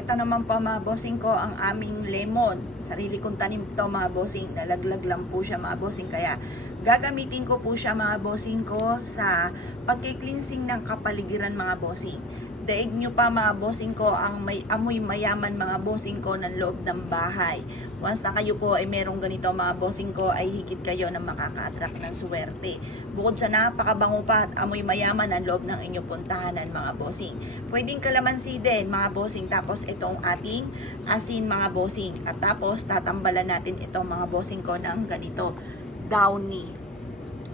Ito naman po mga bossing ko ang aming lemon. Sarili kong tanim to mga bossing. Nalaglag lang po siya mga bossing. Kaya gagamitin ko po siya mga bossing ko sa pagkiklinsing ng kapaligiran mga bossing. Daig nyo pa mga bossing ko ang may amoy mayaman mga bossing ko ng loob ng bahay. Once na kayo po ay merong ganito mga bossing ko ay higit kayo na makaka-attract ng swerte. Bukod sa napakabango pa at amoy mayaman ang loob ng inyong puntahanan mga bossing. Pwedeng kalamansi din mga bossing. Tapos itong ating asin mga bossing. At tapos tatambalan natin itong mga bossing ko ng ganito. Downy.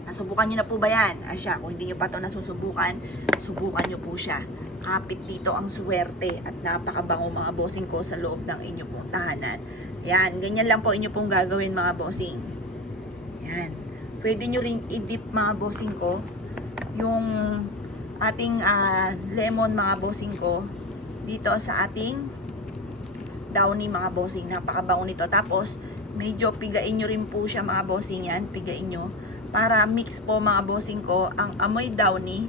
Nasubukan nyo na po ba yan? Asya, kung hindi nyo pa ito nasusubukan, subukan nyo po siya. Kapit dito ang swerte at napakabango mga bossing ko sa loob ng inyong pong tahanan. Yan, ganyan lang po inyo pong gagawin mga bossing. Yan. Pwede nyo rin i-dip mga bossing ko yung ating lemon mga bossing ko dito sa ating downy mga bossing. Napakabango nito. Tapos, medyo pigain nyo rin po siya mga bossing yan. Pigain nyo. Para mix po mga bossing ko ang amoy downy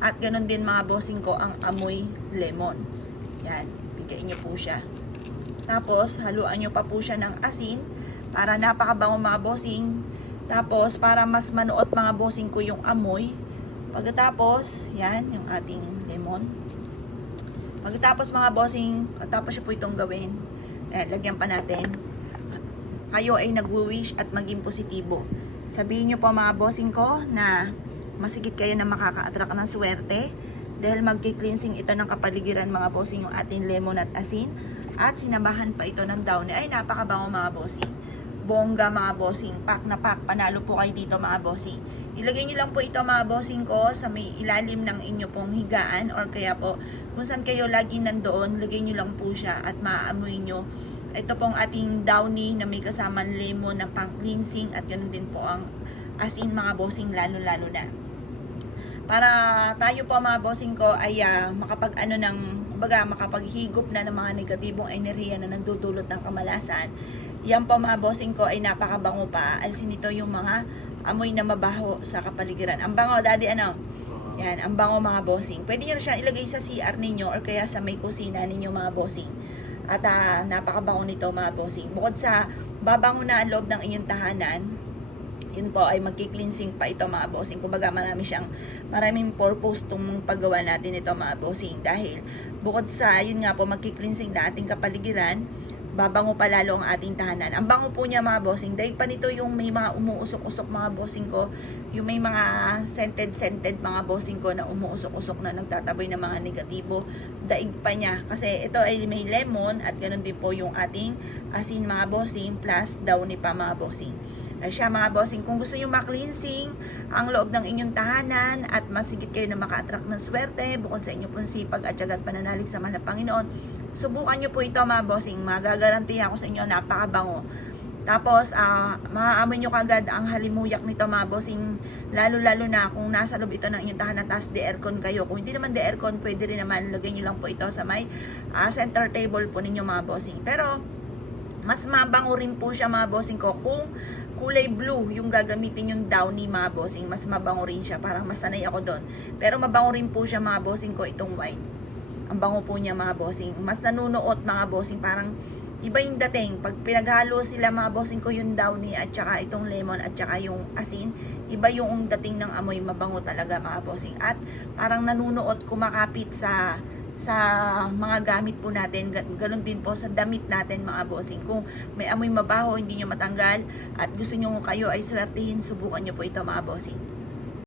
at ganun din mga bossing ko ang amoy lemon. Yan, pigain nyo po siya. Tapos, haluan nyo pa po siya ng asin para napakabango mga bossing. Tapos, para mas manuot mga bossing ko yung amoy. Pagkatapos, yan, yung ating lemon. Pagkatapos mga bossing, tapos nyo po itong gawin. Lagyan pa natin. Kayo ay nag-wish at maging positibo. Sabihin nyo po mga bossing ko na masigit kayo na makaka-attract ng swerte dahil magki-cleansing ito ng kapaligiran mga bossing yung ating lemon at asin at sinabahan pa ito ng downy. Ay napakabango mga bossing. Bongga mga bossing, pak na pak, panalo po kayo dito mga bossing. Ilagay nyo lang po ito mga bossing ko sa may ilalim ng inyo pong higaan or kaya po kung saan kayo lagi nandoon, lagay nyo lang po siya at maaamoy nyo. Ito pong ating downy na may kasamang lemon na pang cleansing at ganoon din po ang asin mga bossing lalo-lalo na. Para tayo po mga bossing ko ay makapaghigop na ng mga negatibong enerhiya na nagdudulot ng kamalasan. Yan po mga bossing ko ay napakabango pa. Alisin nito yung mga amoy na mabaho sa kapaligiran. Ang bango, daddy, ano? Yan, ang bango mga bossing. Pwede nyo na siya ilagay sa CR ninyo or kaya sa may kusina ninyo mga bossing. At napakabango nito mga bossing. Bukod sa babango na ang loob ng inyong tahanan, yun po ay magki-cleansing pa ito mga bossing. Kumbaga maraming purpose itong paggawa natin ito mga bossing. Dahil bukod sa yun nga po magki-cleansing na ating kapaligiran, babango pa lalo ang ating tahanan. Ang bango po niya mga bossing. Dahil pa nito yung may mga umuusok-usok mga bossing ko. Yung may mga scented mga bossing ko na umuusok-usok na nagtataboy ng mga negatibo. Daig pa niya. Kasi ito ay may lemon at ganoon din po yung ating asin mga bossing plus downy pa mga bossing. Siya mga bossing, kung gusto nyo ma-cleansing ang loob ng inyong tahanan at masigit kayo na maka-attract ng swerte bukod sa inyong sipag at syaga at pananalig sa mahal na Panginoon, subukan nyo po ito mga bossing. Magagarantiya ako sa inyo, napakabango. Tapos, maaamoy nyo kagad ang halimuyak nito mga bossing, lalo-lalo na kung nasa loob ito ng inyong tahanan tapos de-aircon kayo. Kung hindi naman de-aircon, pwede rin naman, lagay nyo lang po ito sa may center table po ninyo mga bossing. Pero, mas mabango rin po siya mga bossing ko kung kulay blue yung gagamitin yung downy mga bossing. Mas mabango rin siya, parang masanay ako doon. Pero mabango rin po siya mga bossing ko itong white. Ang bango po niya mga bossing. Mas nanunuot mga bossing, parang iba yung dating. Pag pinaghalo sila mga bossing ko yung downy at saka itong lemon at saka yung asin, iba yung dating ng amoy, mabango talaga mga bossing. At parang nanunuot, kumakapit sa mga gamit po natin, ganun din po sa damit natin mga bossing. Kung may amoy mabaho, hindi nyo matanggal at gusto nyo kayo ay swertihin, subukan nyo po ito mga bossing.